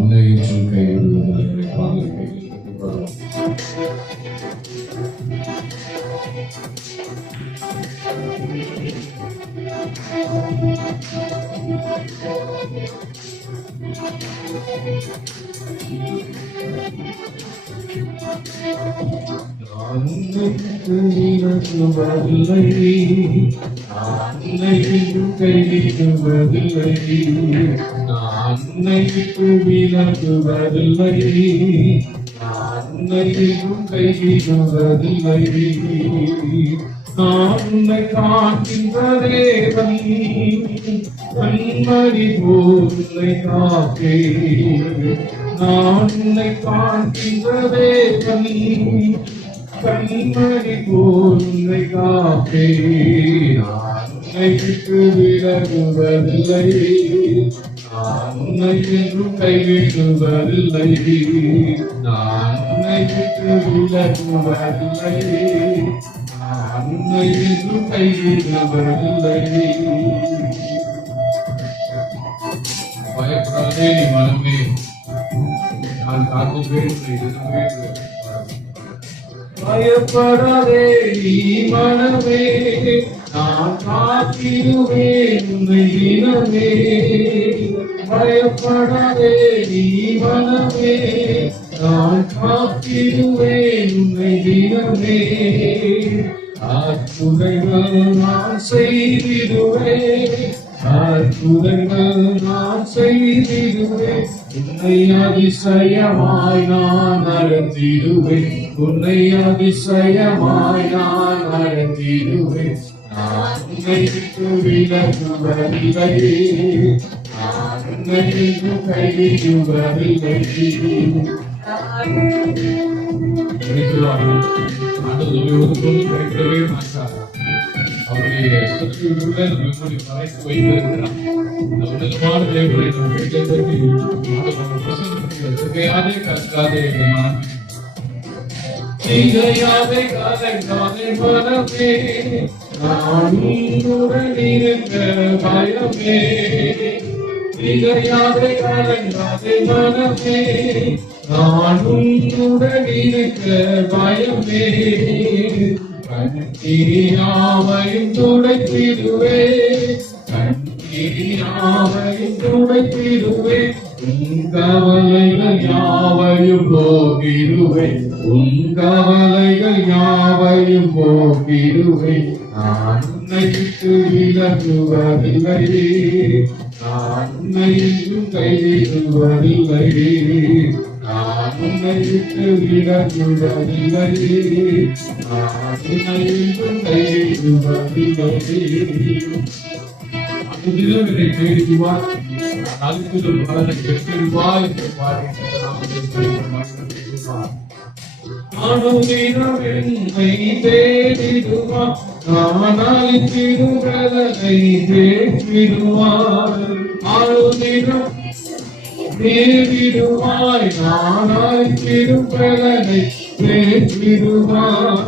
உன்னை என்றும் கைவிடுவதில்லை. பாடலை கைவிட்டு பாடுவோம். கண்மணி போலை காப்பே நான் உன்னை காண்கின்றதே கண்மணி போலை காப்பே நான் உன்னை விட்டு விலகுவதில்லை நான் உன்னை என்றும் கைவிடுவதில்லை நான் உன்னை விட்டு விலகுவதில்லை நான் உன்னை என்றும் கைவிடுவதில்லை. பயப்படாதே நீ மனமே, நான் காத்துவேன். பயப்படாதே நீ மனமே, நான் காத்திடுவேன் உன்னை தினமே. பயப்படாதே நீ மனமே, நான் காத்திடுவேன் உன்னை தினமே. அற்புதங்கள் நான் செய்திடுவேன், அற்புதங்கள் நான் செய்திடுவேன். உன்னை அதிசயமாய் நான் நடத்திடுவேன், உன்னை அதிசயமாய் நான் நடத்திடுவேன். நான் உன்னை விட்டு விலகுவதில்லை, நான் உன்னை விட்டு கைவிடுவதில்லை. கைவிடவே மாட்டார். அவருடைய சத்துருவை நம்மை மறைத்து வைத்திருக்கிறார். உன்னதமான தேவனை நம் வீட்டை கற்காதே திகையாதே கலங்காதே மனமே, நான் உன்னுடன் இருக்க பயமே. திகையாதே கலங்காதே மனமே, நான் உன்னுடன் இருக்க பயமே. கண்ணீரியாவையும் துடைத்திடுவே, கண்ணீரியாவையும் துடைத்திடுவே. உன் கவலைகள் யாவையும் போக்கிடுவே, உன் கவலைகள் யாவையும் போக்கிடுவே. நான் உன்னை விட்டு விலகுவதில்லை, நான் உன்னை என்றும் கைவிடுவதில்லை. நான் உன்னை விட்டு விலகுவதில்லை, நான் உன்னை என்றும் கைவிடுவதில்லை. அனுதினம் என்னை தேடுவார், அழுத்துதல் பலனை பெற்றிடுவார் என்று பாடுகிறார். அனுதினம் என்னை தேடிடுவார், நான் அழுத்திடும் பலனை தேடிடுவார். அனுதினம் தேடிடுவாய், நான் அழுத்திடும் பலனை தேடிடுவார்.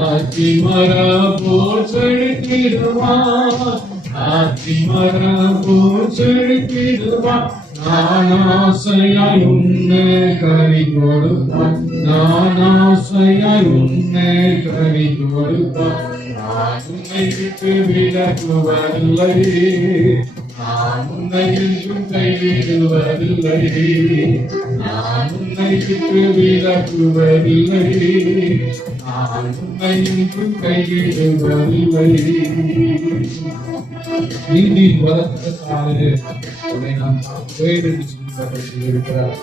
ஆத்தி மரம் போல் செழித்திடுவார், ஆத்தி மரம் போல் செழித்திடுவார். நான் ஆசையாய் உன்னை கனி கொடுப்பான், நான் ஆசையாய் உன்னை கனி கொடுப்பான். நான் உன்னை விட்டு விலகுவதில்லை, நான் உன்னை என்றும் கைவிடுவதில்லை. நான் உன்னை விட்டு விலகுவதில்லை, நான் உன்னை என்றும் கைவிடுவதில்லை. நீதியின் வளர்த்ததாலே உன்னை நான் காப்பேன் என்று சொல்லியிருக்கிறார்.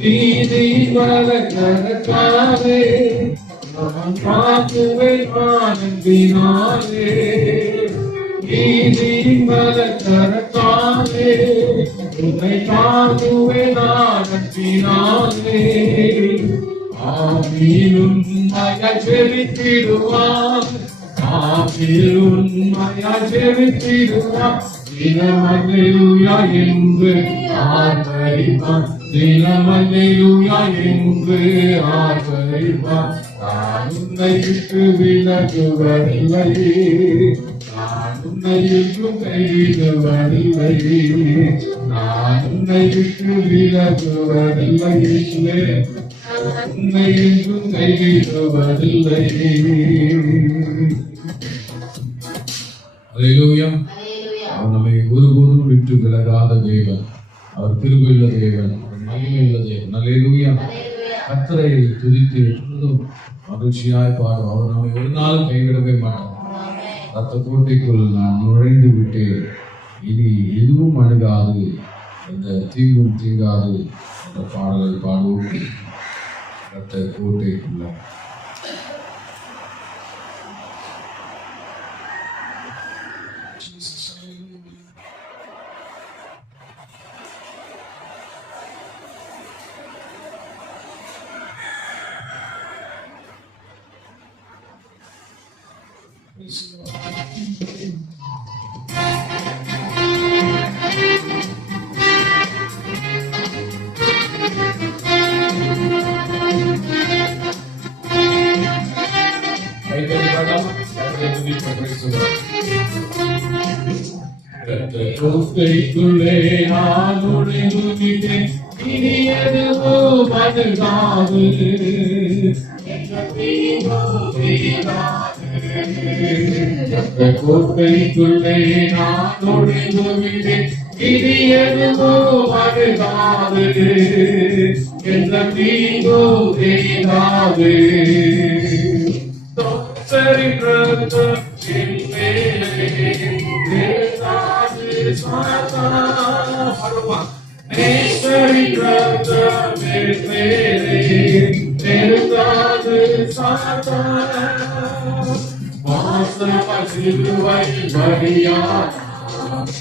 நீதியின் வளர்த்ததாலே நான் காக்குவேன் ஆனந்தினாலே, நீதியின் வளர்த்ததாலே உன்னை காக்குவேன் ஆனந்தினாலே. ஆவியில் உண்மையாய் ஜெபித்திடுவார், ஆவியில் உண்மையாய் ஜெபித்திடுவார். தினம் அல்லேலூயா என்று ஆர்ப்பரிப்பான், தினம் அல்லேலூயா என்று ஆர்ப்பரிப்பான். நான் உன்னை விட்டு விலகுவதில்லை, நான் உன்னை என்றும் கைவிடுவதில்லை. நான் உன்னை விட்டு விலகுவதில்லை இயேசுவே, உன்னை என்றும் கைவிடுவதில்லை. அல்லேலூயா. அவர் நம்மை ஒருபோதும் விட்டு விலகாத தேவன், அவர் கிருபையுள்ள தேவன், அவர் மகிமையுள்ள தேவன். அல்லேலூயா. கர்த்தரை துதித்து எப்பொழுதும் மகிழ்ச்சியாய் பாடும். அவர் நம்மை ஒரு நாளும் கைவிடவே மாட்டார். ரத்த கோட்டைக்குள் நான் நுழைந்து விட்டேன், இனி எதுவும் அணுகாது, எந்த தீங்கும் தீங்காது என்ற பாடலை பாடுவோம். ரத்த கோட்டைக்குள்ள கோட்டைக்குள்ளே நான் நுழைந்து விட்டேன், இனி எதுவும் அணுகாது, கோட்டைக்குள்ளே நான் நுழைந்து விட்டேன், இனி எதுவும் அணுகாது, எந்த தீங்கும் தீராது.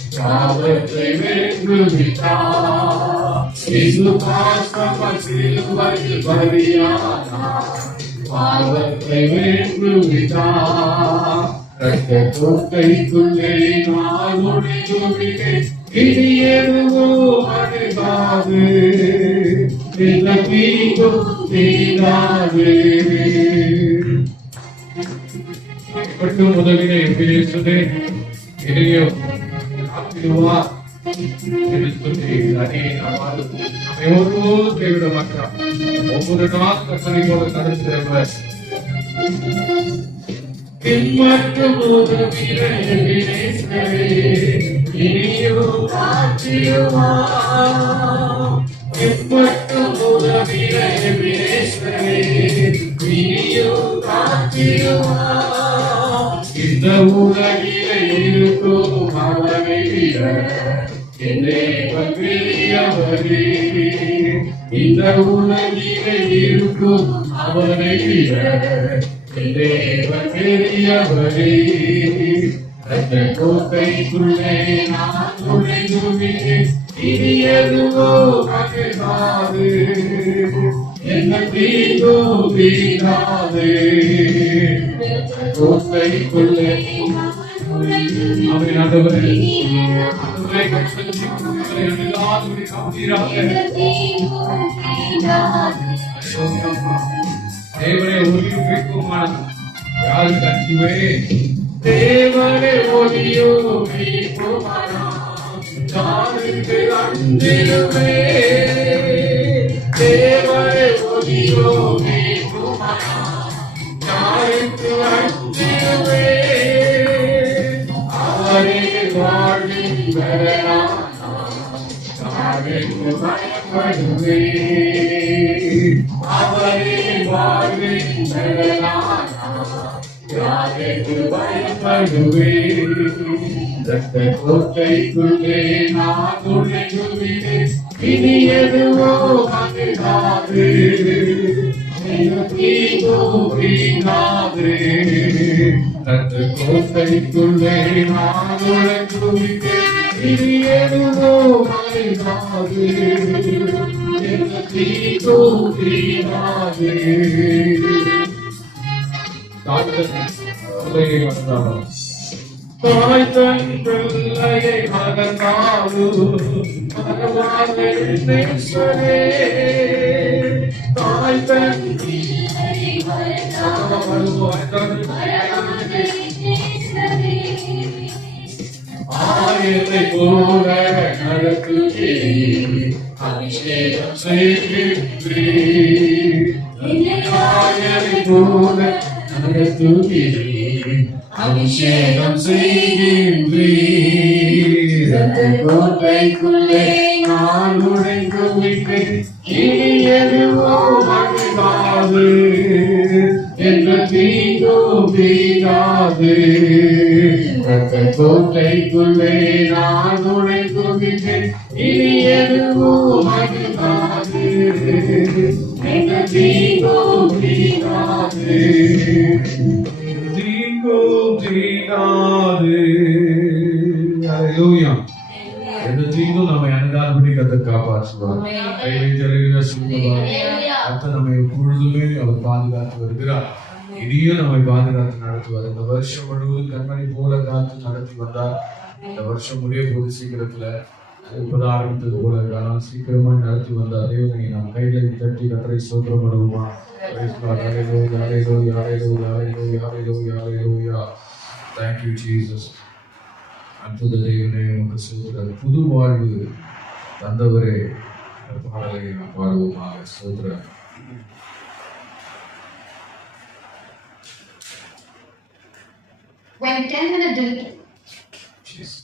பாவத்தை வென்று விட்டார், பாவத்தை வென்று விட்டார். ரத்த கோட்டைக்குள்ளே நான் நுழைந்து விட்டேன், இனி எதுவும் அணுகாது, எந்த தீங்கும் தீராது. மட்டும் உதவினை பேசுதே இதையோ ஆக்கிடுவா என்று சொல்லி அதே நாள் நம்மை ஒருபோதும் கைவிட மாட்டார். ஒவ்வொரு நாள் கற்பனை போல நடத்துகிறவர் பின்பற்றும் உதவினை இனியும் காத்திடுவா, பின்பற்றும் உதவினை இனியும் காத்திடுவா. இந்த உலகிலே இருக்கும் அவரை விட பெரியவரே, இந்த உலகிலே இருக்கும் அவரை விட பெரியவரே. அந்த கோட்டைக்குள்ளே நான் நுழைந்து விட்டேன், இனி எதுவோ அணுகாது, என்ன தீங்கோ தீராது. கோட்டைக்குள்ளே அவரின் ஆண்டவரே தேவனே ஒளியுமான யாரு கட்சிவே, தேவனே ஒளியுமான யாருக்கு அஞ்சிடுவே, தேவனே ஒளியுமான யாருக்கு அஞ்சிடுவே. அவரே வாழ்வின் யாருக்கு பயப்படுவே, அவரே வாழ்வின் யாருக்கு பயப்படுவே. ரத்த கோட்டைக்குள்ளே நான் நுழைந்து விட்டேன், இனி எதுவோ அணுகாது, ரத்த கோட்டைக்குள்ளே நான் நுழைந்து விட்டேன், இனி எதுவோ அணுகாது, எந்த தீங்கும் தீராது. தாய் தன் பிள்ளையை மகனாலும் மகவானே, தாய் தன் ஆயத்தை போல நடத்துகிறார், அபிஷேகம் செய்கின்றேன். என்னை காயலை போல நடத்துகிறேன். அபிஷேகம் செய்கின்றேன். கோட்டைக்குள்ளே நான் நுழைந்து விட்டேன். இனி எதுவும் அணுகாது, என்ற தீங்கும் தீராது. கோட்டைக்குள்ளே நான் நுழைந்து விட்டேன். இனி எதுவும் அணுகாது, என்ற தீங்கும் தீராது. தீங்கும் தீராது. ஹல்லேலூயா. எந்த தீங்கும் நம்மை அணுகாதபடி கர்த்தர் காப்பாற்றுவார். கர்த்தர் நம்மை எப்பொழுதுமே அவர் பாதுகாத்து வருகிறார். இனியும் நம்மை பாதுகாத்து நடத்துவார். இந்த வருஷம் முழுவதும் கண்மணி போல காத்து நடத்தி வந்தார். இந்த வருஷம் முடிய போது சீக்கிரத்துல இப்போது ஆரம்பித்தது போல ஆனால் சீக்கிரமாய் நடத்தி வந்தார். தேவனை நாம் கைகளை தட்டி கர்த்தரை ஸ்தோத்திரம் பண்ணுவோமா? Thank you, Jesus. அற்புத தேவனே உமக்கு ஸ்தோத்திரம். புது வாழ்வு தந்தவரே பாடலை நாம் பாடுவோமாக. ஸ்தோத்திரம். When 10 minutes Jesus.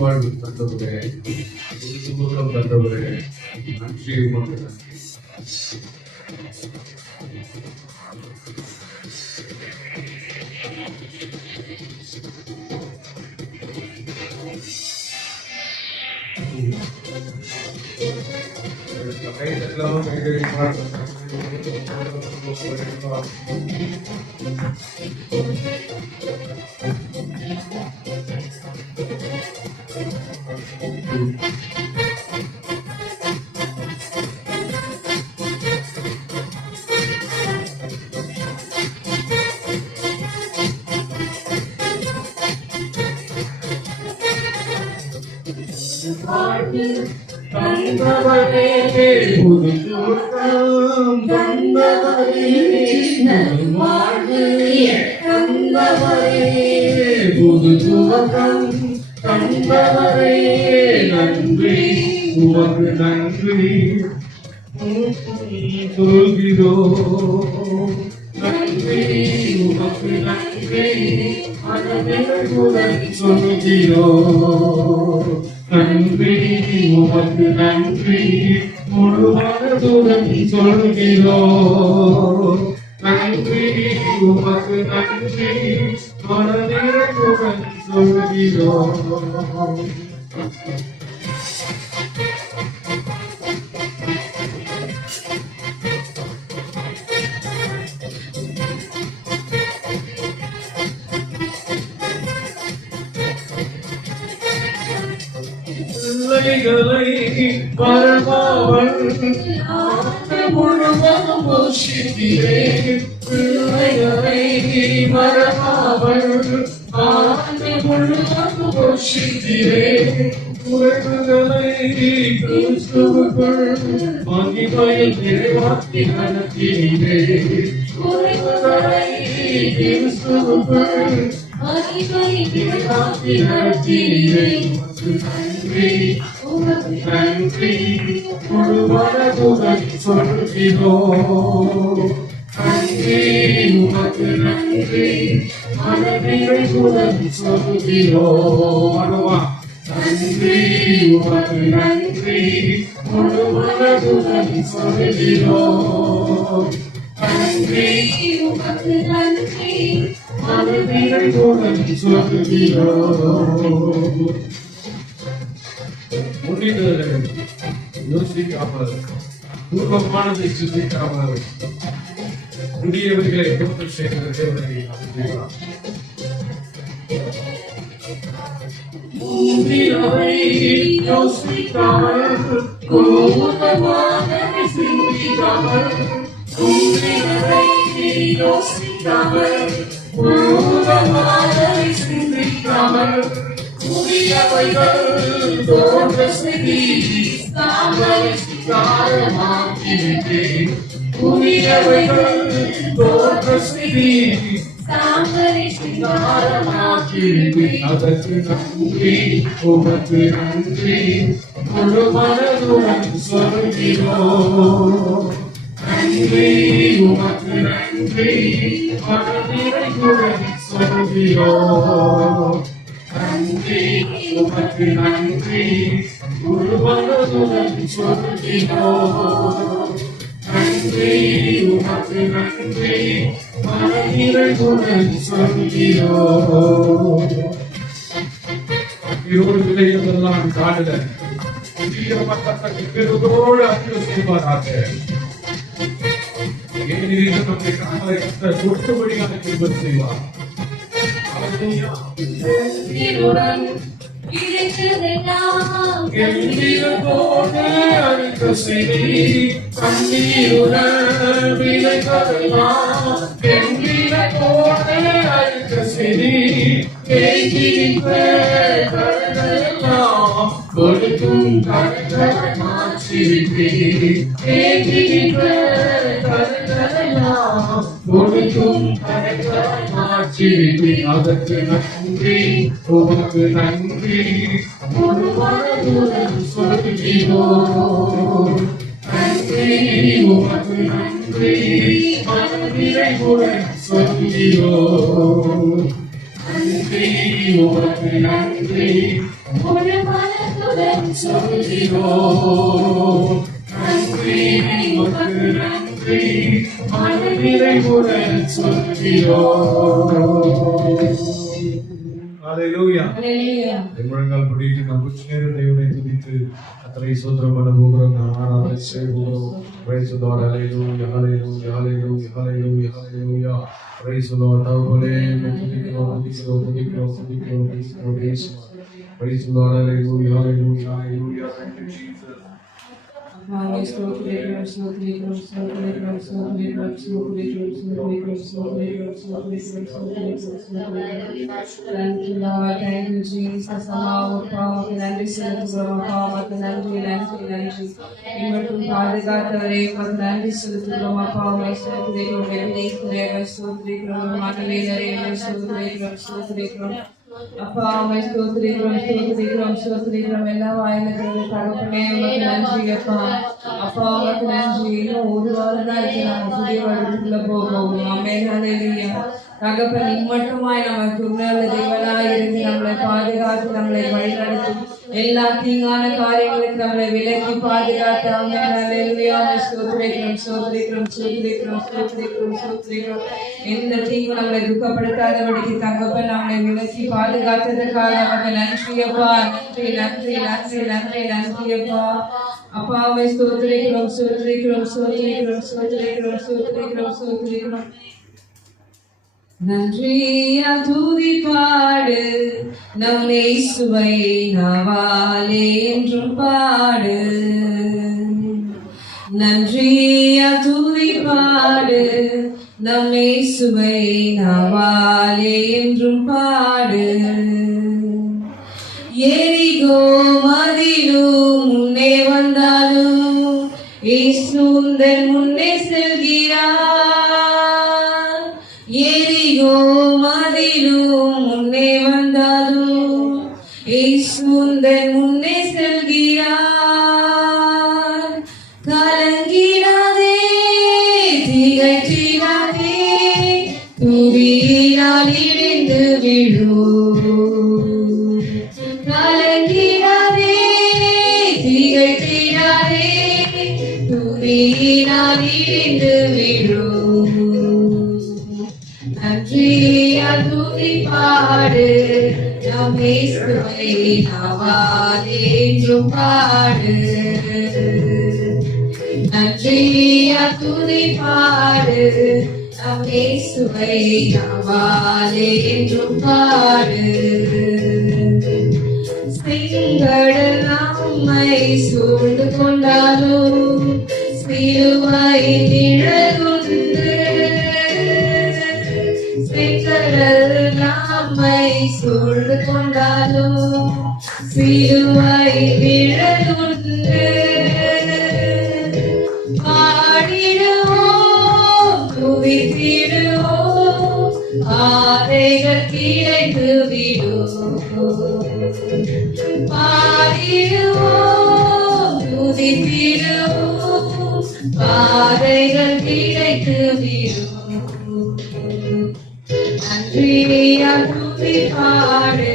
வாழ்வு தந்தவரே, சுகம் தந்தவரே, நன்றி உமக்கு. தந்தவரே புது சுகம் தந்தவரே தந்தவரே புது சுகம் தந்தவரே நன்றி உமக்கு நன்றி சொல்கிறோம். நன்றி உமக்கு நன்றி மனதில் சொல்கிறோம். நன்றி உமக்கு நன்றி முழு மனதுடன் சொல்கிறோம். நன்றி உமக்கு நன்றி மனதிலுடன் சொல்கிறோம். பிள்ளைகளை வரமாவல் முழுவதும் போஷித்தீரே. பிள்ளைகளை வரமாவல் முழுவதும் போஷித்தீரே. உறவுகளை கிறிஸ்துவுக்குள் மகிமையில் நிறைவாக்கி நடத்தினீரே. உறவுகளை கிறிஸ்துவுக்குள் மகிமையில் நிறைவாக்கி நடத்தினீரே. நன்றி உமக்கு நன்றி முழு மனதுடன் சொல்கிறோம். நன்றி உமக்கு நன்றி மனநிறைவுடன் சொல்கிறோம். நன்றி உமக்கு நன்றி முழு மனதுடன் சொல்கிறோம். நன்றி உமக்கு நன்றி மனநிறைவுடன் சொல்கிறோம். முடிந்ததை யோசிக்காமல் பூர்வமானதை சிந்திக்காமல் முடியவர்களை தோற்றம் செய்கிற தேவனை நம்புகிறார். முந்தினவை யோசிக்காமல் பூர்வமானதை சிந்திக்காமல் முந்தினவை யோசிக்காமல் பூர்வமானதை சிந்திக்காமல் புதியவைகள் தோன்ற செய்தி காரணமாக்கிவிட்டேன். புதியவைகள் தோன்ற செய்தி காரணமாக்கிவிட்டேன். அதற்கு நன்றி உமக்கு நன்றி முழு மனதுடன் சொல்கிறோம். நன்றி உமக்கு நன்றி மனநிறைவுடன் சொல்கிறோம். நன்றி உமக்கு நன்றி முழு மனதுடன் சொல்கிறோம். நன்றி உமக்கு நன்றி மனநிறைவுடன் சொல்கிறோம். இருபது விலைகளெல்லாம் காடுல பெருதோடு அன்பு செய்வாராக. ஏனெனில் நம்முடைய கணவரை சொட்டுபடியாக திரும்ப செய்வார். போது அழிக்க செய்தி கண்ணீருடன் விளைவதெல்லாம் போது அழிக்க செய்தி கொடுக்கும் கருத்தெல்லாம் கொடுக்கும் அதற்கு நன்றி உமக்கு நன்றி முழு மனதுடன் சொல்கிறோம். நன்றி உமக்கு நன்றி மனநிறைவுடன் சொல்கிறோம். நன்றி உமக்கு நன்றி முழு மனதுடன் சொல்கிறோம். நன்றி உமக்கு நன்றி மனநிறைவுடன் சொல்கிறோம். ஹல்லேலூயா. முழங்கால் படிட்டு நம்ம நேர தேவனை துதித்து அத்தனை சோத்திரம் பண்ண போகிறோம். ஆராதனை செய்ய போகிறோம். Praise the Lord. Hallelujah. Hallelujah. Hallelujah. Hallelujah. Hallelujah. Praise the Lord. Tavole துதிக்கிறோம் துதிக்கிறோம் துதிக்கிறோம் துதிக்கிறோம் துதிக்கிறோம் இயேசுவே. Praise the Lord. Hallelujah. Hallelujah. Hallelujah. Thank you Jesus. அப்பா அம்மை ஸ்தோத்திரிக்கிறோம் ஸ்தோத்திரிக்கிறோம் ஸ்தோத்திரிக்கிறோம். எல்லா வாயிலுக்கிறது தகப்பனே உமக்கு நன்றி அப்பா. அப்பா உமக்கு நன்றி. இன்னும் ஒரு வாரம் தான் இருக்கு நம்ம புதிய வருடத்துக்குள்ள போவோம். ஆமென். ஹல்லேலூயா. தகப்பன் இம்மட்டுமாய் நமக்கு உன்னத தேவனாய் இருந்து நம்மளை பாதுகாத்து நம்மளை வழிநடத்தும் எல்லா தீங்கான காரியங்களுக்கு நம்மளை விலக்கி பாதுகாத்து ஆமென். ஹல்லேலூயா. ஸ்தோத்திரிக்கிறோம் ஸ்தோத்திரிக்கிறோம் ஸ்தோத்திரிக்கிறோம் ஸ்தோத்திரிக்கிறோம் ஸ்தோத்திரிக்கிறோம். எந்த தீங்கும் நம்மளை துக்கப்படுத்தாதபடிக்கு தகப்பன் நம்மளை விலக்கி பாதுகாத்ததற்காக நமக்கு நன்றி அப்பா. நன்றி நன்றி நன்றி நன்றி நன்றி அப்பா. அப்பாவை ஸ்தோத்திரிக்கிறோம் ஸ்தோத்திரிக்கிறோம் ஸ்தோத்திரிக்கிறோம் ஸ்தோத்திரிக்கிறோம் ஸ்தோத்திரிக்கிறோம் ஸ்தோத்திரிக்கிறோம். நன்றியா துதி பாடு நம் இயேசுவை நாவாலே என்றும் பாடு. நன்றியா துதி பாடு நம் இயேசுவை நாவாலே என்றும் பாடு. எரிகோ மதிலும் முன்னே வந்தாலும் இயேசு உந்தன் முன்னே செல்கிறார். எரிகோ மதிலும் முன்னே வந்தாலும் இயேசு உந்தன் முன்னே செல்கிறார். கலங்கிடாதே திகைத்திடாதே துதியினால் இடிந்து விழும். கலங்கிடாதே திகைத்திடாதே துதியினால் இடிந்து விழும். நன்றியால் துதி பாடு நம் இயேசுவை நாவாலே என்றும் பாடு. நன்றியால் துதி பாடு நம் இயேசுவை நாவாலே என்றும் பாடு. செங்கடல் நம்மை சூழ்ந்து கொண்டாலும் சிலுவை நிழலுண்டு. செங்கடல் நம்மை சூழ்ந்து கொண்டாலும் சிலுவை நிழலுண்டு. பாடிடுவோம் துதித்திடுவோம் பாதைகள் கிடைத்து விடும். பாடிடுவோம் துதித்திடுவோம் பாதைகள் கிடைத்து விடும். நன்றியால் துதி பாடு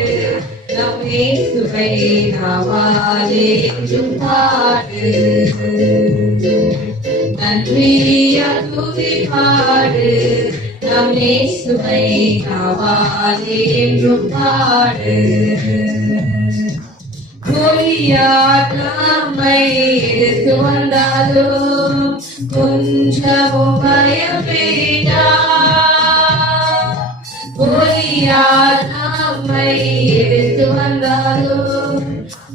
நம் இயேசுவை நாவாலே என்றும் பாடு. நன்றியால் துதி பாடு நம் இயேசுவை நாவாலே என்றும் பாடு. கோலியாத் நம்மை எதிர்த்து வந்தாலும் கொஞ்சமும் பயம் வேண்டாம். கோலியாத் நம்மை எதிர்த்து வந்தாலும்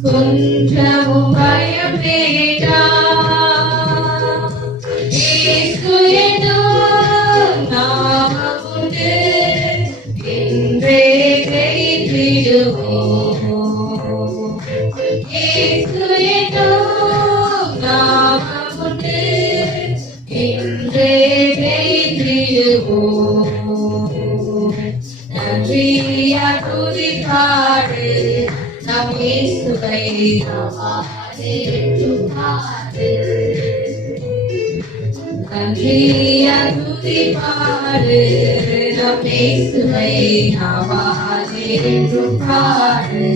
கொஞ்சமும் பயம் வேண்டாம். இயேசு என்னும் நாமம் உண்டு என்றே ஜெயித்திடுவோம். இயேசு என்னும் நாமம் உண்டு என்றே ஜெயித்திடுவோம். நன்றியால் துதி பாடு நம் இயேசுவை நாவாலே என்றும் பாடு. நன்றியால் துதி பாடு நம் இயேசுவை நாவாலே என்றும் பாடு.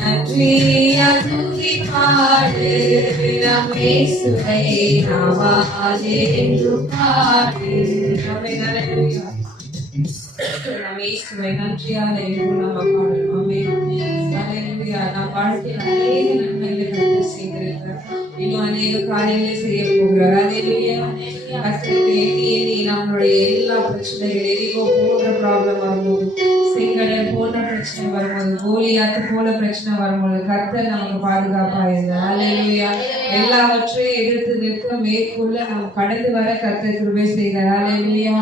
நன்றியால் துதி பாடு நம் இயேசுவை நாவாலே என்றும் பாடு. நம் இயேசுவை நன்றியால் என்றும் நம்ம பாடணும். நம் வாழ்க்கையில் அநேக நன்மைகளை கர்த்தர் செய்திருக்கிறார். இன்னும் அநேக காரியங்களை செய்ய போகிறார். கர்த்தருக்கு எண்ணி நம்மளுடைய எல்லா பிரச்சனைகள் எரிகோ போன்ற ப்ராப்ளம் வரும்போது, செங்கடல் போன்ற பிரச்சனை வரும்போது, கோலியாத்து போல பிரச்சனை வரும்போது கர்த்தர் நமக்கு பாதுகாப்பா இருந்தார். அல்லேலூயா. எல்லாவற்றையும் எதிர்த்து நிற்க மேற்கொள்ள நாம் கடந்து வர கர்த்தர் கிருபை செய்தார். அல்லேலூயா.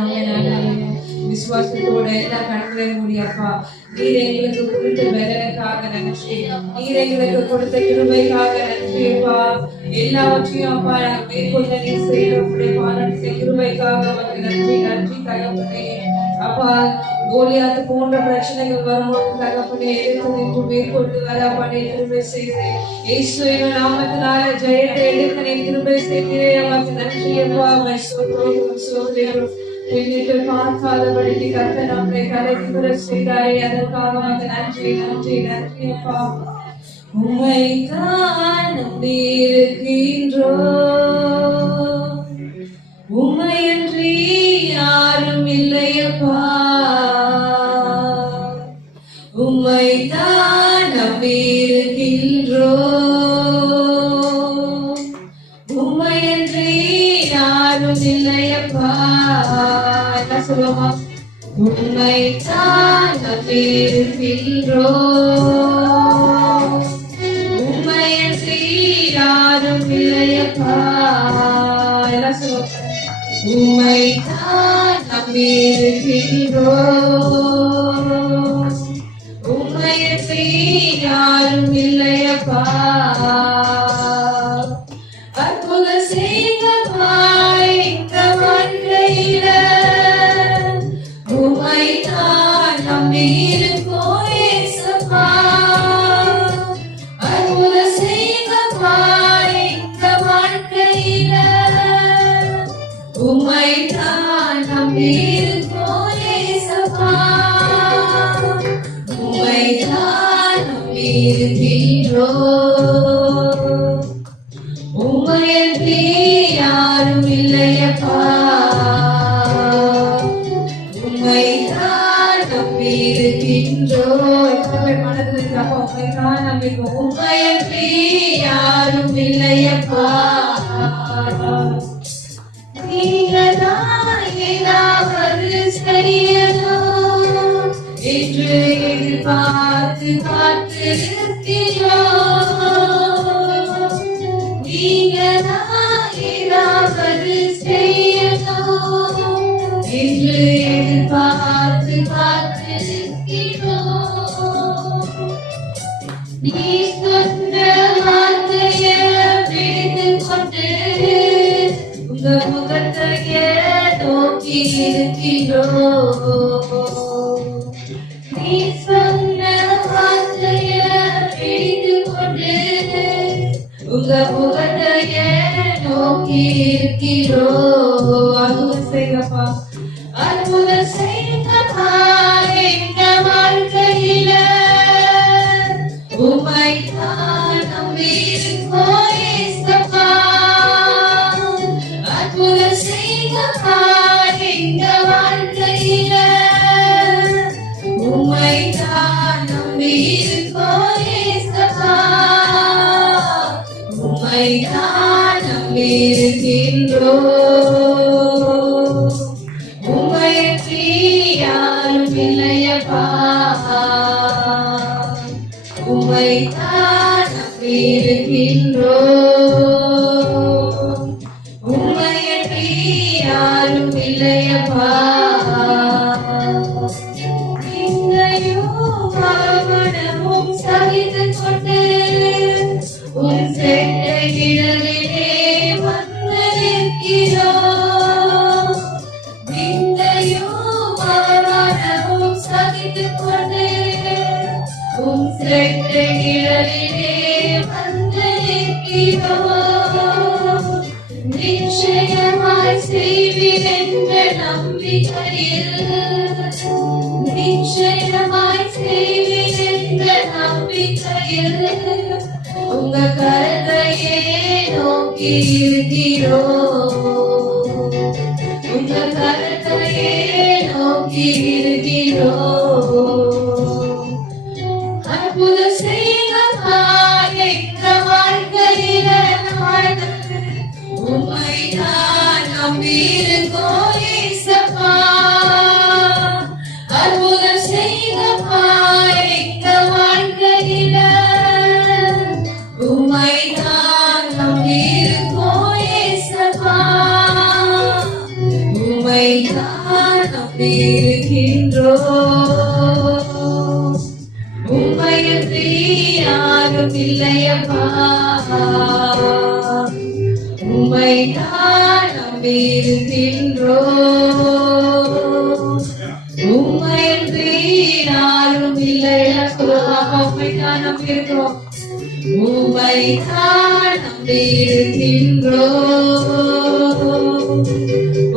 விசுவாசத்தோட எல்லா கண்களை மூடியப்பா, நீர் எங்களுக்கு கொடுத்த பலனுக்காக நன்றி. நீர் எங்களுக்கு கொடுத்த கிருபைக்காக நன்றி அப்பா. எல்லாவற்றையும் அப்பா மேற்கொள்ள நீர் செய்த பாராட்டு கிருபைக்காக நன்றி. நன்றி தகப்பனே. அப்பா, கோலியாத்து போன்ற பிரச்சனைகள் வரும்போது தகப்பனே எடுத்து நின்று மேற்கொண்டு வர பண்ணி கிருபை செய்கிறேன். இயேசுவின் நாமத்தினால ஜெயத்தை எடுத்து நீ கிருபை செய்கிறேன். நமக்கு நன்றி அப்பா. சோதரேன் எங்கள் பார்க்காதபடிக்கு கர்த்தர் நம்மை கலைக்குற செய்தாரே, அதற்காக நமக்கு நன்றி. நன்றி நன்றி அப்பா. உம்மை தான் நம்பியிருக்கின்றோம், உம்மையன்றி யாரும் இல்லையப்பா. உம்மை தான் நம்பியிருக்கின்றோம், உம்மையன்றி யாரும் இல்லையப்பா. சொல்லுவோமா? உம்மைத்தான் நம்பியிருக்கின்றோம், உம்மையன்றி யாரும் இல்லையப்பா. எல்லாம் சொல்லுவோம். உம்மைத்தான் நம்பியிருக்கின்றோம், உம்மையன்றி யாரும் இல்லையப்பா. அற்புத செய்தமாய் இந்த வாழ்க்கையில உம்மைத்தான் நம்பியிருக்கோம் இயேசுப்பா. அற்புத செய்தமாய் இந்த வாழ்க்கையில உம்மைத்தான் நம்பியிருக்கோம் இயேசுப்பா. உம்மைத்தான் நம்பியிருக்கின்றோம், உம்மையன்றி யாரும் இல்லையப்பா. உம்மைத்தான் நம்பியிருக்கின்றோம். மனதில் இருக்கிறப்ப உம்மைத்தான் நம்பிக்கோம். உம்மையன்றி யாரும் இல்லையப்பா. நீங்கதான் ஏதாவது செய்யணும் என்று எதிர்பார்த்து காத்திருக்கிறோம். நீங்கதான் ஏதாவது செய்யணும் என்று எதிர்பார்த்து காத்திருக்கிறோம். நீ சொன்ன வார்த்தையை பிடித்துக் கொண்டு உங்க முகத்தையே நோக்கி இருக்கிறோம். நீ சொன்ன வார்த்தையை பிடித்துக் கொண்டு உங்க முகத்தையே நோக்கி இருக்கிறோம். அற்புதம் செய்யப்பா, அற்புதம் செய்யப்பா எங்க வாழ்க்கையில. உம்மைத்தான் நம்பியிருக்கோம் இயேசுப்பா. அற்புதம் செய்யப்பா எங்க வாழ்க்கையில. உம்மைத்தான் நம்பியிருக்கோம் இயேசுப்பா. உம்மைத்தான் நம்பியிருக்கின்றோம், உம்மையன்றி யாரும் இல்லையப்பா. உம்மைத்தான் நம்பியிருக்கின்றோம், உம்மையன்றி யாரும் இல்லையப்பா. மரணமும் சகித்துக் கொண்டு உன் செட்டையிடலிலே வந்து நிற்கிறோம். விந்தையும் மரணமும் சகித்துக் கொண்டு உன் செட்டையிடலிலே வந்து நிற்கிறோம். நிச்சயமாய் செய்வீர் என்ற நம்பிக்கையில், நிச்சயமாய் செய்வீர் என்ற நம்பிக்கையில் உங்க கருத்தையே நோக்கி இருக்கிறோம். உங்க கருத்தையே நோக்கி இருக்கிறோம். அற்புத செய்யப்பா எங்க வாழ்க்கையில. உம்மைத்தான் நம்பியிருக்கோம் இயேசுப்பா. அற்புதம் செய்யப்பா எங்க வாழ்க்கையில. உம்மைத்தான் நம்பியிருக்கோம் இயேசுப்பா. உம்மைத்தான் நம்பியிருக்கின்றோம், உம்மையன்றி யாரும் இல்லையப்பா. உம்மைத்தான் நம்பியிருக்கின்றோம், உம்மையன்றி யாரும் இல்லையப்பா. உம்மைத்தான் நம்பியிருக்கிறோம், உம்மைத்தான் நம்பியிருக்கின்றோம்,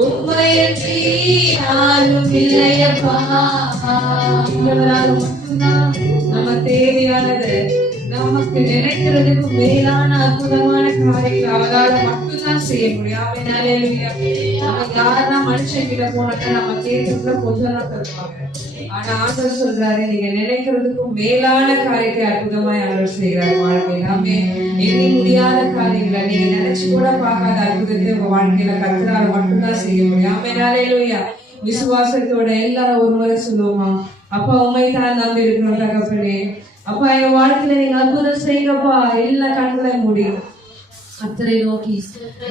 உம்மையன்றி யாரும் இல்லையப்பா. நம்ம தேவையானது நமக்கு நினைக்கிறதுக்கு மேலான அற்புதமான காரியங்களை அவரால் மட்டும்தான் செய்ய முடியும். நம்ம யாருன்னா மனுஷங்கிட்ட போனாக்கா நம்ம கேட்கறதுல கொஞ்சம் தான் தருவாங்க. ஆனா ஆண்டவர் சொல்றாரு, நீங்க நினைக்கிறதுக்கும் மேலான காரியத்தை அற்புதமாய் ஆண்டவர் செய்கிறார் வாழ்க்கையில. எண்ணி முடியாத காரியங்களை நீங்க நினைச்சு கூட பார்க்காத அற்புதத்தை உங்க வாழ்க்கையில கர்த்தரால் மட்டும்தான் செய்ய முடியும். விசுவாசத்தோட எல்லாரும் ஒரு முறை சொல்லுவோமா? அப்பா உண்மை தான் நம்பி இருக்கிறோம் தகப்பனே. அப்பா எங்க வாழ்க்கையில நீங்க அற்புதம் செய்யுங்கப்பா. எல்லா கண்களையும் மூடி கர்த்தரை நோக்கி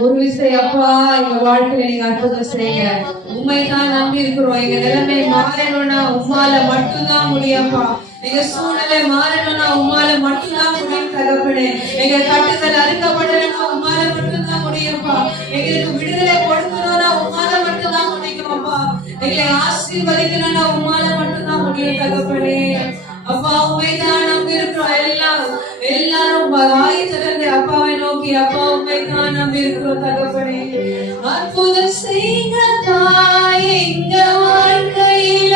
ஒரு விஷயம் அப்பா எங்க வாழ்க்கையில நீங்க அற்புதம் செய்யுங்க. உண்மைதான் நம்பி இருக்கிறோம். எங்க நிலைமை மாறணும்னா உம்மால மட்டும்தான் முடியும்ப்பா. எங்க சூழ்நிலை மாறணும்னா உம்மால மட்டும்தான் முடியும் தகப்பனே. எங்க கட்டுகள் அறுக்கப்படணும்னா உம்மால மட்டும்தான் முடியும்ப்பா. எங்களுக்கு விடுதலை கொடுக்கணும்னா உம்மால மட்டும்தான் முடியுமாப்பா. எங்களை ஆசீர்வதிக்கணும்னா உம்மால மட்டும்தான் முடியும் தகப்பனே. அப்பா உண்மைதான் நம்பி இருக்கிறோம். எல்லாரும் வாய் திறந்து அப்பாவை நோக்கி அப்பா உண்மைதான் நம்பி இருக்கிறோம் தகப்பனே. அற்புதம் செய்யுங்கப்பா எங்க வாழ்க்கையில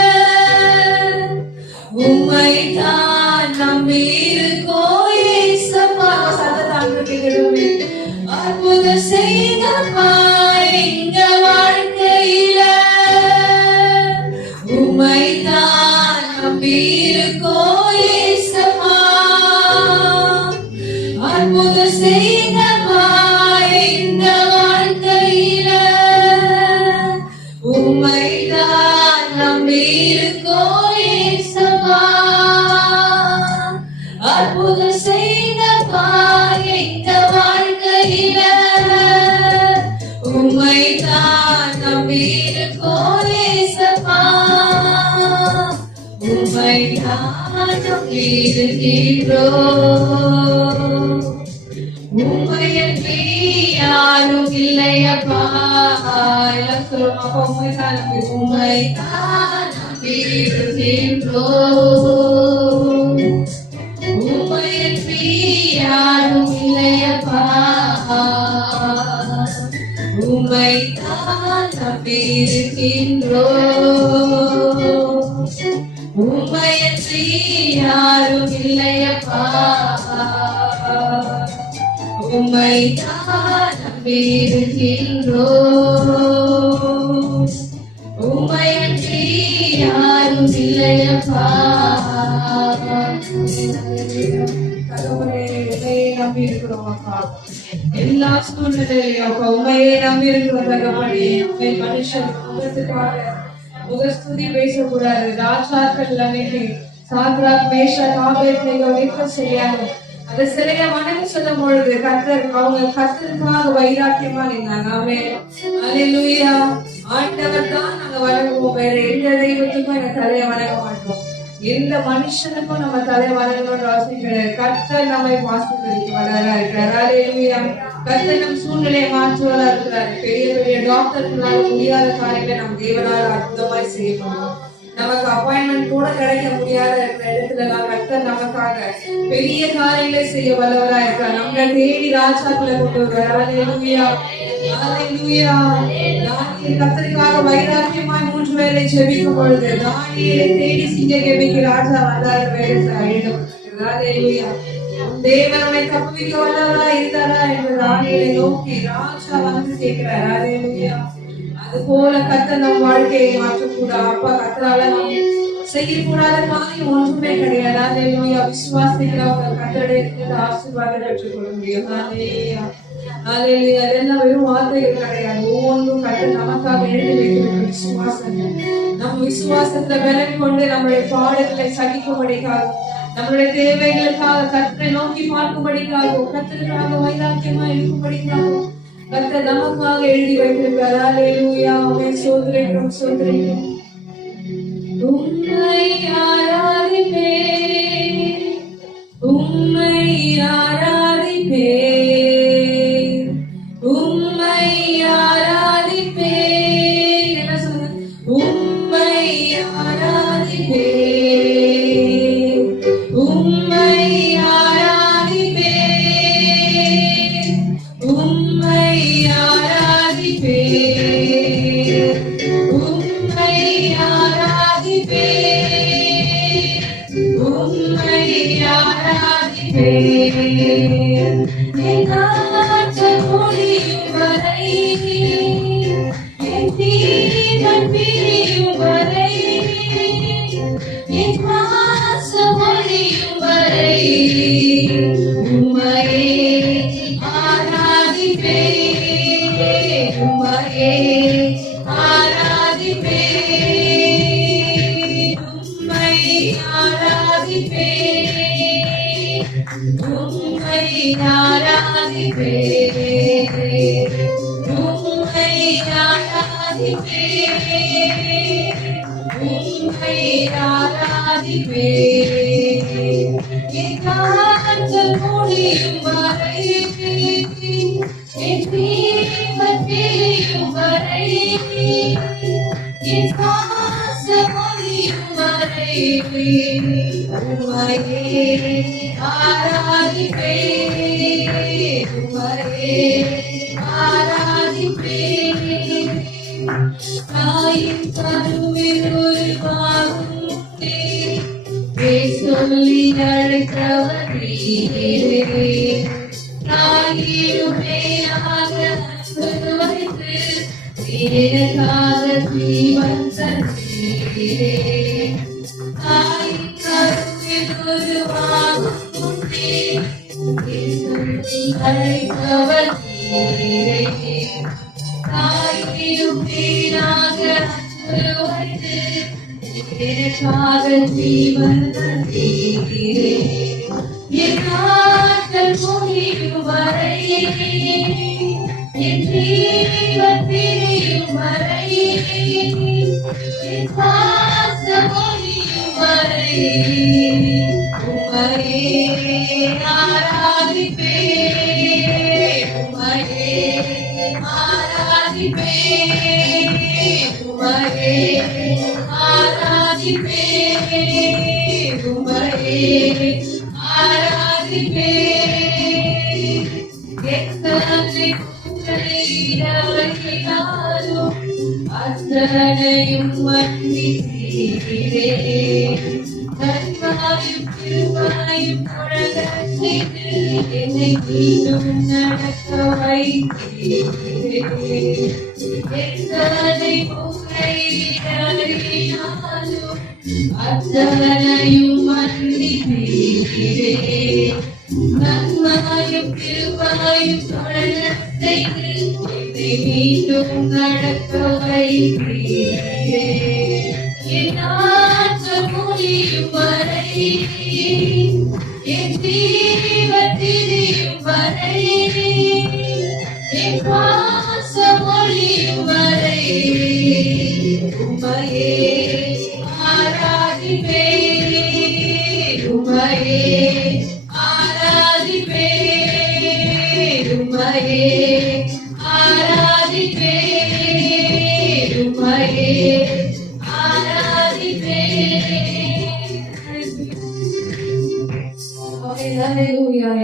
உண்மைதான் நம்பி இருக்கோம் ஏசப்பா. சத்தம் கேட்கணுமே. அற்புதம் செய்யுங்கப்பா எங்க வாழ்க்கையில உண்மைதான் நம்பி இருக்கோம் ஏசப்பா. அற்புதம் செய்யுங்கப்பா எங்க வாழ்க்கையில உண்மைதான் நம்பி இருக்கோம் ஏசப்பா. அற்புதம் செய்யுங்கப்பா எங்க வாழ்க்கையில உண்மைதான் நம்பி இருக்கோம் ஏசப்பா. உம்மைதான் நம்பி இருக்கின்றோம். உம்மையன்றி யாரும் இல்லையப்பா. எல்லாம் சொல்லுமா? உம்மைதான் நம்பி இருக்கின்றோம். உம்மையன்றி யாரும் இல்லையப்பா. உம்மைதான் நம்பி இருக்கின்றோம். உம்மையன்றி யாரும் இல்லையப்பா. உம்மைதான் நம்பி இருக்கின்றோம். உம்மையன்றி யாரும் இல்லையப்பா. நம்பி இருக்கிறோம் அப்பா. எல்லா சூழ்நிலையிலும் அப்பா உண்மையே நம்பி இருக்கிறோம் தகப்பனே. உண்மை மனுஷன் முகத்துக்காக முகஸ்துதி பேசக்கூடாது. ராஜாக்கள் அன்னைக்கு சாத்ராக் மேஷாக் ஆபேத்நேகோ யுத்தம் செய்யாங்க. அந்த சிலையை வணங்கி சொல்லும் பொழுது அவங்க கர்த்தருக்காக வைராக்கியமா நின்னாங்க. ஆமென். அல்லேலூயா. ஆண்டவர் தான் நாங்க வணங்குவோம். வேற எந்த தெய்வத்துக்கும் எங்க தலையை வணங்க மாட்டோம். எந்த மனுஷனுக்கும் நம்ம தலை வணங்கணும்ன்ற அவசியம் கிடையாது. கர்த்தர் நம்மை ஆசீர்வதிக்க வல்லவரா இருக்கிறார். அல்லேலூயா. கர்த்தர் நம் சூழ்நிலையை மாற்றுவதா இருக்கிறார். பெரிய பெரிய டாக்டர்களால முடியாத காரியங்களை நம் தேவனால் அற்புதமாய் செய்யணும். நமக்கு அப்பாயின்மெண்ட் கூட கிடைக்க முடியாத இடத்துல கர்த்தர் நமக்காக பெரிய காரியங்களை செய்ய வல்லவரா இருக்கிறார். நம்மளை தேடி ராஜாக்களை கொண்டு வருவார். அல்லேலூயா. அல்லேலூயா. தானியேல் கர்த்தருக்காக வைராக்கியமாய் 3 வேளை ஜெபிக்கும் பொழுது தானியேலை தேடி சிங்கக்கேபிக்கு ராஜா வந்தார். அல்லேலூயா. தேவன் நம்மை தப்புவிக்க வல்லவரா இருந்தாரா என்று தானியேலை நோக்கி ராஜா வந்து கேட்கிறார். அல்லேலூயா. அது போல கர்த்தர் நம் வாழ்க்கையை மாற்றக்கூடாது. அப்பா கர்த்தரால நாம் செய்யக்கூடாத காரியம் ஒன்றுமே கிடையாது. அல்லேலூயா. விசுவாசிக்கிறவங்க கர்த்தருடைய ஆசீர்வாதத்தை பெற்றுக்கொள்ள முடியும். அல்லேலூயா. அல்லேலூயா. அதெல்லாம் வெறும் வார்த்தைகள் கிடையாது. ஒவ்வொன்றும் கர்த்தர் நமக்காக எழுதி வைத்திருக்கிற விசுவாசம். நம் விசுவாசத்துல பலன் கொண்டு நம்முடைய பாடுகளை சகிக்கும்படிக்காக நம்மளுடைய தேவைகளுக்காக கர்த்தரை நோக்கி பார்க்கும்படிக்காக கர்த்தருக்காக வைராக்கியமா இருக்கும்படிக்காக கர்த்தர் நமக்காக எழுதி வைத்திருக்கிறார். அல்லேலூயா. ஆமென். சோதரிக்கிறோம் சோதரிக்கிறோம். உம்மை ஆராதிப்பேன். உம்மை ஆராதிப்பேன். உம்மை ஆராதிப்பேன். என்ன சொல்லுங்க? உம்மை ஆராதிப்பேன். உம்மை ஆராதிப்பேன். உம்மை ஆராதிப்பேன். உம்மை ஆராதிப்பேன். உம்மை ஆராதிப்பேன். என் ஆற்றல் முடியும் வரை என் ஜீவன் பிரியும் வரை என் சுவாசம் ஒழியும் வரை உம்மையே ஆராதிப்பேன். உம்மையே ஆராதிப்பேன். சொல்லி அழைத்தவர் நீரே, தாயினுமேயாக அன்பு வைத்து எனக்காக ஜீவன் தந்தீரே. தாயின் கருவில் உருவாகும் முன்னே சொல்லி அழைத்தவர் நீரே, தாயினுமேயாக அன்பு வைத்து எனக்காக ஜீவன் தந்தீரே. என் நாட்கள் முடியும் வரை, என் ஜீவன் பிரியும் வரை, என் சுவாசம் முடியும் வரை உம்மையே ஆராதிப்பேன், உம்மையே ஆராதிப்பேன், உம்மையே ஆராதிப்பேன், உம்மையே ஆராதிப்பேன். எத்தனை குற்றங்களை இறக்கினாலும் அத்தனையும் மன்னித்தீரே. நன்மையும் கிருபையும் புரளச் செய்து என்னை மீண்டும் நடக்க வைத்தீரே. எத்தனை முறை இடறினாலும் அத்தனையும் மன்னித்தீரே. நன்மையும் கிருபையும் புரளச் செய்து என்னை மீண்டும் நடக்க வைத்தீரே. என் நாட்கள் முடியும் வரை, என் ஜீவன் திரியும் வரை, என் சுவாசம் ஒழியும் வரை உம்மையே ஆராதிப்பேன், உம்மையே ஆராதிப்பேன், உம்மையே ஆராதிப்பேன், உம்மையே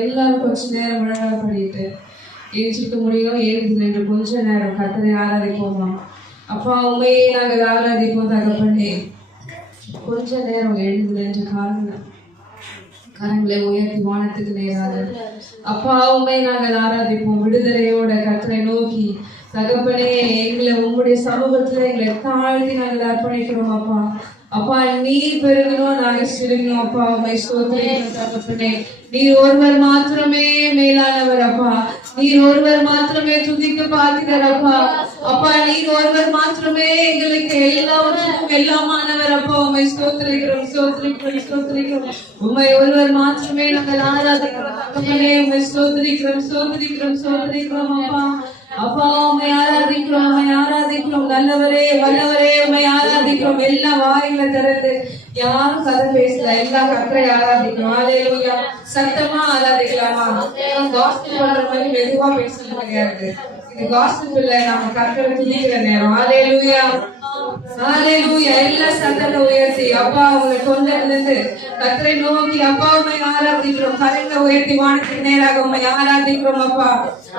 எல்லாரும் கொஞ்ச நேரம் முழங்கால் படிட்டு ஏற்றிக்க முடியும். ஏழுது நின்று கொஞ்ச நேரம் கர்த்தரை ஆராதிப்போமா. அப்பா உண்மையே நாங்கள் ஆராதிப்போம் தகப்பனே. கொஞ்ச நேரம் எழுந்து நின்று கரங்களை உயர்த்தி வானத்துக்கு நேராக அப்பா உண்மை நாங்கள் ஆராதிப்போம். விடுதலையோட கர்த்தரை நோக்கி தகப்பனே எங்களை உங்களுடைய சமூகத்துல எங்களை தாழ்த்தி நாங்கள் அர்ப்பணிக்கிறோம். அப்பா அப்பா நீர் பெருகணும், நாங்கள் சிறுகணும். அப்பா உண்மை ஸ்தோத்திரம் தகப்பனே. நீர் ஒருவர் மாத்திரமே மேலானவர். அப்பா நீர் ஒருவர் மாத்திரமே துதிக்க பார்க்கிறார். அப்பா அப்பா நீர் ஒருவர் மாத்திரமே எங்களுக்கு எல்லாவற்றுக்கும் எல்லாமானவர். அப்பா உண்மை ஸ்தோத்திரிக்கிறோம், ஸ்தோத்திரிக்கிறோம், ஸ்தோத்திரிக்கிறோம். உண்மை ஒருவர் மாத்திரமே நாங்கள் ஆராதிக்கிறோம் தகப்பனே. உண்மை ஸ்தோத்திரிக்கிறோம், ஸ்தோத்திரிக்கிறோம், ஸ்தோத்திரிக்கிறோம். அப்பா அப்பா உண்மை ஆராதிக்கிறோம், உண்மை ஆராதிக்கிறோம். நல்லவரே வல்லவரே உண்மை ஆராதிக்கிறோம். எல்லா வாயில திறந்து யாரும் கதை பேசல, எல்லா கர்த்தரை ஆராதிக்கிறோம். ஹல்லேலூயா. சத்தமா ஆராதிக்கலாமா? காஸ்பல் பண்ற மாதிரி மெதுவா பேசணும் கிடையாது. இது காஸ்பல் இல்ல, நம்ம கர்த்தரை துதிக்கிற நேரம். ஹல்லேலூயா, ஹல்லேலூயா. எல்லா சத்தத்தை உயர்த்தி அப்பா உங்களை தொண்டர்லேருந்து கர்த்தரை நோக்கி அப்பா உண்மை ஆராதிக்கிறோம். கரங்களை உயர்த்தி வானத்துக்கு நேராக உண்மை ஆராதிக்கிறோம். அப்பா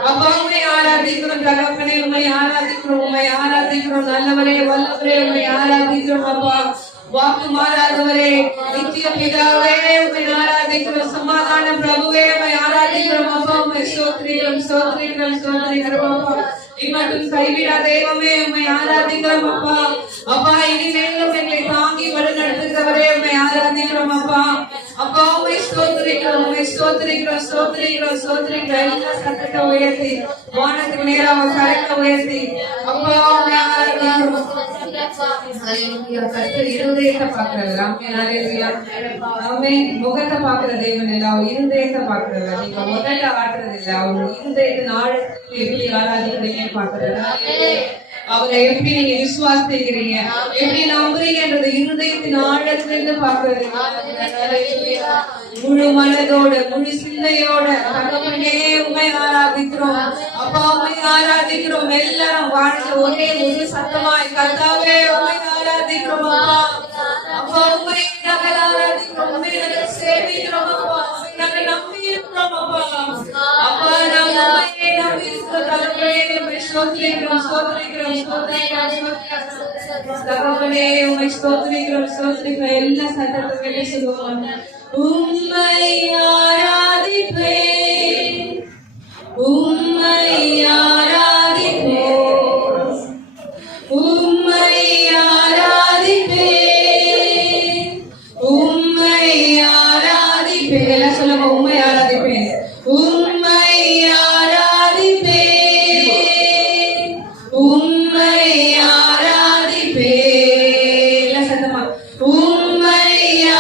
அப்பா உண்மை ஆராதிக்கிறோம் தகப்பனே. உண்மை ஆராதிக்கிறோம், உண்மை ஆராதிக்கிறோம். நல்லவரே வல்லவரே உண்மை ஆராதிக்கிறோம். அப்பா வாக்கு மாறாதவரே நித்திய பிதாவே உம்மை ஆராதிக்கிறோம். சமாதான பிரபுவே உம்மை ஆராதிக்கிறோம். அப்பா உம்மை ஸ்தோத்திரிக்கிறோம், ஸ்தோத்திரிக்கிறோம், ஸ்தோத்திரிக்கிறோம். அப்பா இம்மட்டும் கைவிடா தெய்வமே உம்மை ஆராதிக்கிறோம். அப்பா அப்பா இனிமேலும் எங்களை தாங்கி வழிநடத்துகிறவரே உம்மை ஆராதிக்கிறோம். அப்பா அப்பா உம்மை ஸ்தோத்திரிக்கிறோம், உம்மை ஸ்தோத்திரிக்கிறோம், ஸ்தோத்திரிக்கிறோம், ஸ்தோத்திரிக்கிறோம். எல்லா சத்தத்தை உயர்த்தி வானத்துக்கு நேராக கரங்களை உயர்த்தி அப்பா உம்மை ஆராதிக்கிறோம். ஹalleluya. கர்த்தர் இருதயத்தை பார்க்கிறவர். ஆமென். ஹalleluya. ஆமென். முகத்தை பார்க்கிற தேவன் இல்ல, அவர் இருதயத்தை பார்க்கிறவர். நீங்க முகத்தை ஆட்டுறது இல்ல, அவர் இருதயத்தின் ஆழத்தில் எப்படி ஆராதிக்கிறீங்க பார்க்கிறார். அவரை எப்படி நீங்க விசுவாசிக்கிறீங்க, எப்படி நம்புறீங்கன்றது இருதயத்தின் ஆழத்திலிருந்து பார்க்கிறது. முழு மனதோட முழு சிந்தையோட தகப்பனே உண்மை ஆராதிக்கிறோம், அப்பா உண்மை ஆராதிக்கிறோம். எல்லாரும் வாழ்க்கை ஒரே ஒரு சத்தமாய் கர்த்தாவே உண்மை ஆராதிக்கிறோம் அப்பா. அப்பா உண்மை நாங்கள் ஆராதிக்கிறோம், உண்மை நாங்கள் சேவிக்கிறோம் அப்பா, நாங்கள் நம்பி இருக்கிறோம் அப்பா. அப்பா நாங்கள் உண்மையை நம்பி இருக்கிறோம் தகப்பனே, உண்மை ஸ்தோத்திரிக்கிறோம் ஸ்தோத்திரிக்கிறோம் ஸ்தோத்திரிக்கிறோம். தகப்பனே உண்மை ஸ்தோத்திரிக்கிறோம் ஸ்தோத்திரிக்கிறோம். எல்லா சத்தத்தை வெளியே சொல்லுவோம். உம்மை ஆராதிப்பேன், உம்மை ஆராதிப்பேன், உம்மை ஆராதிப்பேன், உம்மை ஆராதிப்பேன். எல்லாம் சொல்லுங்க. உம்மை ஆராதிப்பேன், உம்மை ஆராதிப்பேன், உம்மை ஆராதிப்பேன். எல்லாம் சத்தமா உம்மை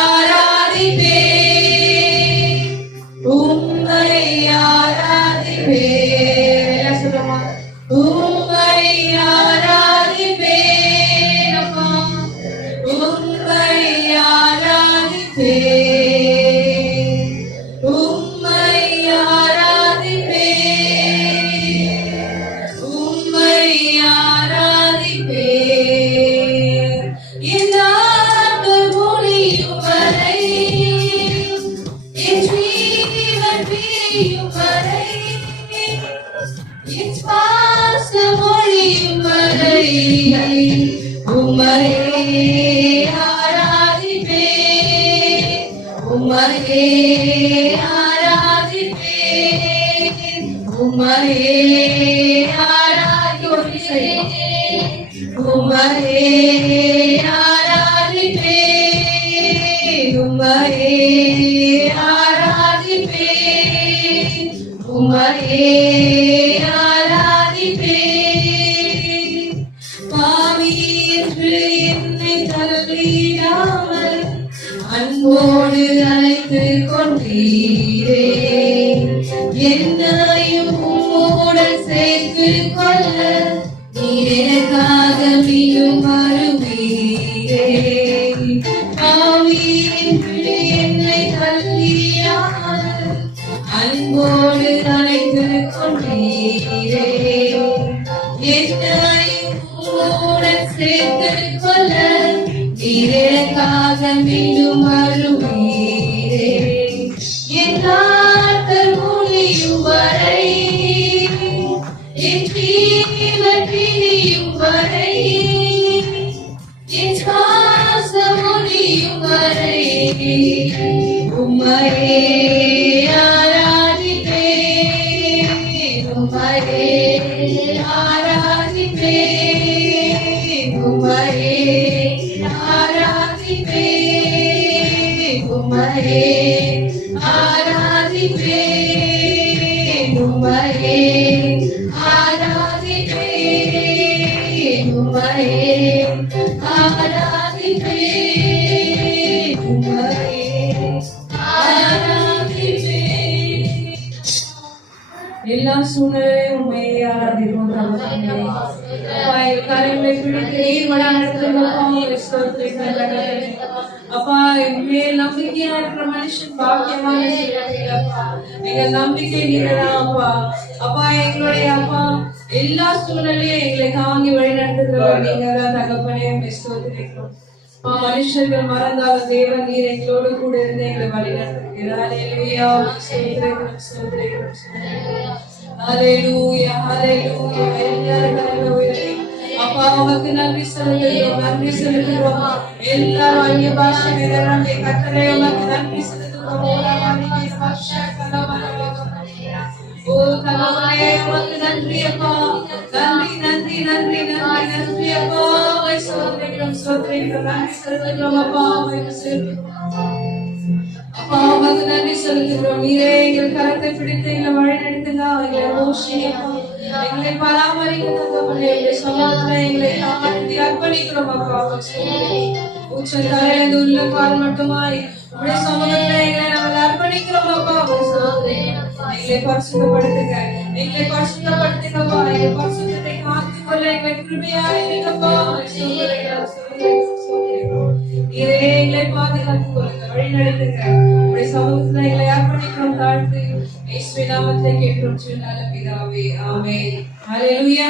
ஆராதிப்பேன், உம்மை ஆராதிப்பேன். எல்லாம் சொல்லுமா உம்மை ஆராதிப்பேன் அப்பா, உம்மை ஆராதிப்பேன், உம்மை ஆராதிப்பேன், உம்மை ஆராதிப்பேன். எல்லாத்து மொழியும் வரை, என் ஜீவன் பிரியும் வரை, என் சுவாச மொழியும் வரை, உம்மையே ஆராதிப்பேன், உம்மையே ஆராதிப்பேன், உம்மையே ஆராதிப்பேன், உம்மையே ஆராதிப்பேன், உம்மையே ஆராதிப்பேன், உம்மையே ஆராதிப்பேன். பாவி என்று என்னை தள்ளிடாமல் அன்போடு அழைத்து கொண்டீரே, என்னையும் உம்முடன் சேர்த்து கொள்ள நீர் எனக்காக மீண்டும் வருவீரே. பாவி என்று என்னை தள்ளிடாமல் அன்போடு அழைத்து கொண்டீரே, என்னையும் உம்முடன் சேர்த்து கொள்ள நீர் எனக்காக மீண்டும் வருவீரே. என் நாட்கள் முடியும் வரை, என் ஜீவன் பிரியும் வரை, என் சுவாசம் முடியும் வரை, உம்மையே ஆராதிப்பேன், உம்மையே ஆராதிப்பேன், உம்மையே ஆராதிப்பேன், உம்மையே ஆராதிப்பேன், உம்மையே ஆராதிப்பேன், உம்மையே ஆராதிப்பேன், உம்மையே ஆராதிப்பேன். எல்லா சூழ்நிலையும் உண்மையை ஆராதிப்போம் தகப்பனே. அப்பா எங்கள் கரங்களை பிடித்து நீர் வழி நடத்துகிறோம் அப்பா, ஸ்தோத்திரிக்கிறோம். அப்பா மேல் நம்பிக்கையா இருக்கிற மனுஷன் பாக்கியமான அப்பா, எங்க நம்பிக்கை நீங்கதான் அப்பா. அப்பா எங்களுடைய அப்பா எல்லா சூழ்நிலையும் எங்களை தாங்கி வழி நடத்துகிறோம் நீங்கதான் தகப்பனே, ஸ்தோத்திரிக்கிறோம். மனுஷர்கள் மறந்தாலும் தேவன் நீர் எங்களோடு கூட இருந்து எங்களை வழி நடத்துகிறார். ஹல்லேலூயா ஸ்தோத்திரிக்கிறோம் ஸ்தோத்திரிக்கிறோம் ஹல்லேலூயா ஹல்லேலூயா. எல்லாரும் ஹல்லேலூயா. அப்பா உமக்கு நன்றி செலுத்துகிறோம் நன்றி செலுத்துகிறோம். எல்லாரும் அந்நிய பாஷை நிரம்பி கர்த்தரே உமக்கு நன்றி செலுத்துகிறோம். ஓ தகப்பனே உமக்கு நன்றி அப்பா, நன்றி நன்றி நன்றி நன்றி நன்றி அப்பா. ஸ்தோத்திரிக்கிறோம் ஸ்தோத்திரிக்கிறோம் நன்றி செலுத்துகிறோம் அப்பா, உமக்கு அப்பா உமக்கு நன்றி செலுத்துகிறோம். நீரே எங்கள் கரத்தை பிடித்து எங்களை வழி நடத்துங்க, எங்களை போஷி அப்பா. எங்களை பராமரிக்க தகப்பனே உடைய சமூகத்துல எங்களை தாழ்த்தி அர்ப்பணிக்கிறோம் அப்பா. உச்சந்தலையிலிருந்து உள்ள கால் மட்டுமாய் உடைய சமூகத்துல எங்களை நாங்கள் அர்ப்பணிக்கிறோம் அப்பா. எங்களை பரிசுத்தப்படுத்துங்க, எங்களை பரிசுத்தப்படுத்துங்கப்பா. எங்கள் பரிசுத்தத்தை காத்துக்கொள்ள எங்களை கிருபையாக இருங்கப்பா. இதே எங்களை பாதுகாத்துக் கொள்ளுங்க, வழி நடத்துங்க. உடைய சமூகத்துல எங்களை அர்ப்பணிக்கிறோம், தாழ்த்து இயேசுவின் நாமத்திலே கேட்கிறோம் நல்ல பிதாவே, ஆமென். ஹல்லேலூயா.